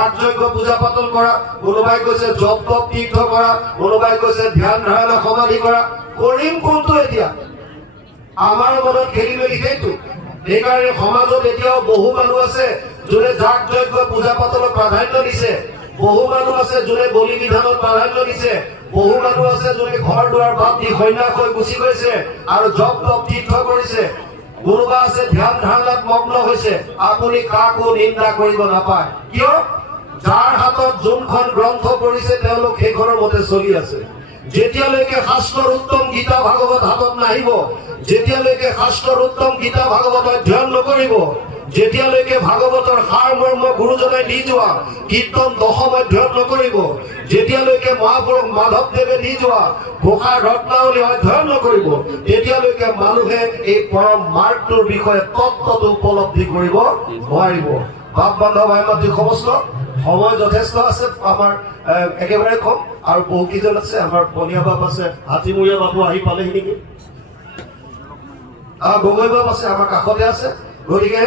যাগ যজ্ঞ পূজা পাতল কৰা, কোনোবাই কৈছে জপ তপ তীৰ্থ কৰা, কোনোবাই কৈছে ধ্যান ধাৰণা সমাধি কৰা। কৰিম কোনটো এতিয়া? আমাৰ মনত খেলি মেলি সেইটো। সেইকাৰণে সমাজত এতিয়াও বহু মানুহ আছে যোনে যাগ যজ্ঞ পূজা পাতলক প্ৰাধান্য দিছে, বহু মানুহ আছে যোনে বলি বিধানত প্ৰাধান্য দিছে, বহু মানুহ আছে যোনে ঘৰ দুৱাৰ বাদ দি সন্যাস হৈ গুচি গৈছে আৰু জপ তপ তীৰ্থ কৰিছে। কোনোবা আছে ধ্যান ধাৰণাত মগ্ন হৈছে। আপুনি কাকো নিন্দা কৰিব নাপায়। কিয়? যাৰ হাতত যোনখন গ্ৰন্থ পৰিছে তেওঁলোক সেইখনৰ মতে চলি আছে। যেতিয়ালৈকে শাস্ত্ৰৰ উত্তম গীতা ভাগৱত হাতত নাহিব, যেতিয়ালৈকে শাস্ত্ৰৰ উত্তম গীতা ভাগৱত অধ্যয়ন নকৰিব, যেতিয়ালৈকে ভাগৱতৰ সাৰ মৰ্ম গুৰুজনাই দি যোৱা কীৰ্তন দশম অধ্যয়ন নকৰিব, যেতিয়ালৈকে মহাপুৰুষ মাধৱদেৱে দি যোৱা ঘোষাৰ ৰত্নাৱলী অধ্যয়ন নকৰিব, তেতিয়ালৈকে মানুহে এই পৰম মাৰ্গটোৰ বিষয়ে তত্ত্বটো উপলব্ধি কৰিব নোৱাৰিব। বাপ বান্ধৱ ভাইমাতৃ সমস্ত সময় যথেষ্ট আছে। আমাৰ একেবাৰে কম আৰু বহু কেইজন আছে। আমাৰ পনীয়া বাপ আছে, হাতীমূৰীয়া বাবু আহি পালেহি নেকি, গগৈ বাপ আছে, আমাৰ কাষতে আছে। গতিকে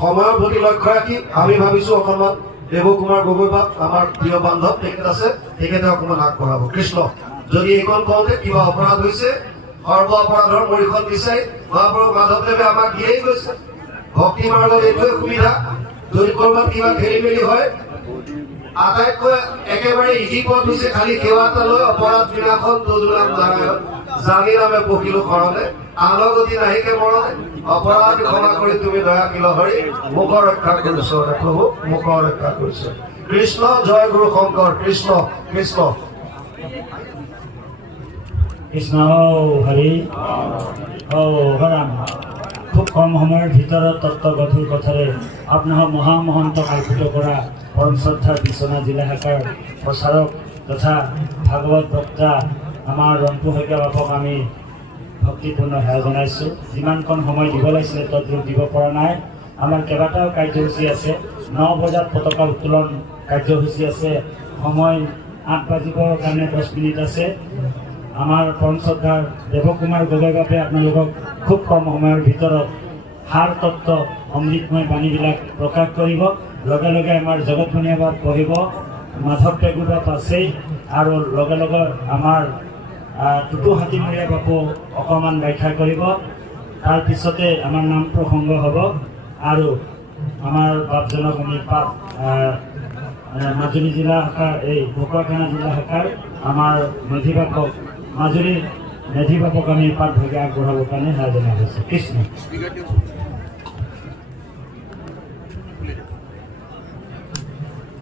সময়ৰ প্ৰতি লক্ষ্য ৰাখি আমি ভাবিছো অকণমান দেৱকুমাৰ গগৈ বাপ আমাৰ প্ৰিয় বান্ধৱ তেখেত আছে, তেখেতে অকণমান আগবঢ়াব। কৃষ্ণ, যদি এইখন কওঁতে কিবা অপৰাধ হৈছে, সৰ্ব অপৰাধৰ মৰিখন বিচাৰি মহাপুৰুষ মাধৱদেৱে আমাক দিয়েই গৈছে। ভক্তি মাৰ্গত এইটোৱে সুবিধা। যদি ক'ৰবাত কিবা খেলি মেলি হয়, আটাইতকৈ একেবাৰে ইজি পথ হৈছে খালি সেৱা এটা লৈ অপৰাধ বিনাশন তজুলাম নাৰায়ণ জানি নামে পকিলো শৰণে আনগতি নাহিকে মৰণে অপৰাধ ক্ষমা কৰি তুমি দয়া কিল হৰি মুখ ৰক্ষা কৰিছ প্ৰভু, মুখ ৰক্ষা কৰিছ। কৃষ্ণ জয় গুৰু শংকৰ। কৃষ্ণ কৃষ্ণ কৃষ্ণ হৰি হৰাম। খুব কম সময়ৰ ভিতৰত তত্ত্বগধুৰ কথাৰে আপোনাক মহামহন্তক আলোকিত কৰা পৰম শ্ৰদ্ধাৰ বিশ্বনাথ জিলা শাখাৰ প্ৰচাৰক তথা ভাগৱত বক্তা আমাৰ ৰন্টু শইকীয়া বাপক আমি ভক্তিপূৰ্ণ সেৱা জনাইছোঁ। যিমানকণ সময় দিব লাগিছিলে তদ্ৰূপ দিব পৰা নাই। আমাৰ কেইবাটাও কাৰ্যসূচী আছে। 9 বজাত পতাকা উত্তোলন কাৰ্যসূচী আছে। সময় 8 বাজিবৰ কাৰণে 10 মিনিট আছে। আমাৰ পৰম শ্ৰদ্ধাৰ দেৱকুমাৰ গগৈ বাপে আপোনালোকক খুব কম সময়ৰ ভিতৰত সাৰ তত্ত্ব অমৃতময় বাণীবিলাক প্ৰকাশ কৰিব। লগে লগে আমাৰ জগতমণি বাপ পঢ়িব, মাধৱ পেগু বাপ আছেই, আৰু লগে লগে আমাৰ টুটু হাতীমূৰীয়া বাপু অকণমান ব্যাখ্যা কৰিব। তাৰপিছতে আমাৰ নাম প্ৰসংগ হ'ব আৰু আমাৰ বাপজনক আমি পাপ মাজুলী জিলা শাখাৰ এই ঢকুৱাখানা জিলা শাখাৰ আমাৰ মেধিবাপক মাজুলীৰ মেধিবাপক আমি পাঠ ভাগে আগবঢ়াবৰ কাৰণে সেৱা জনা হৈছে। কৃষ্ণ।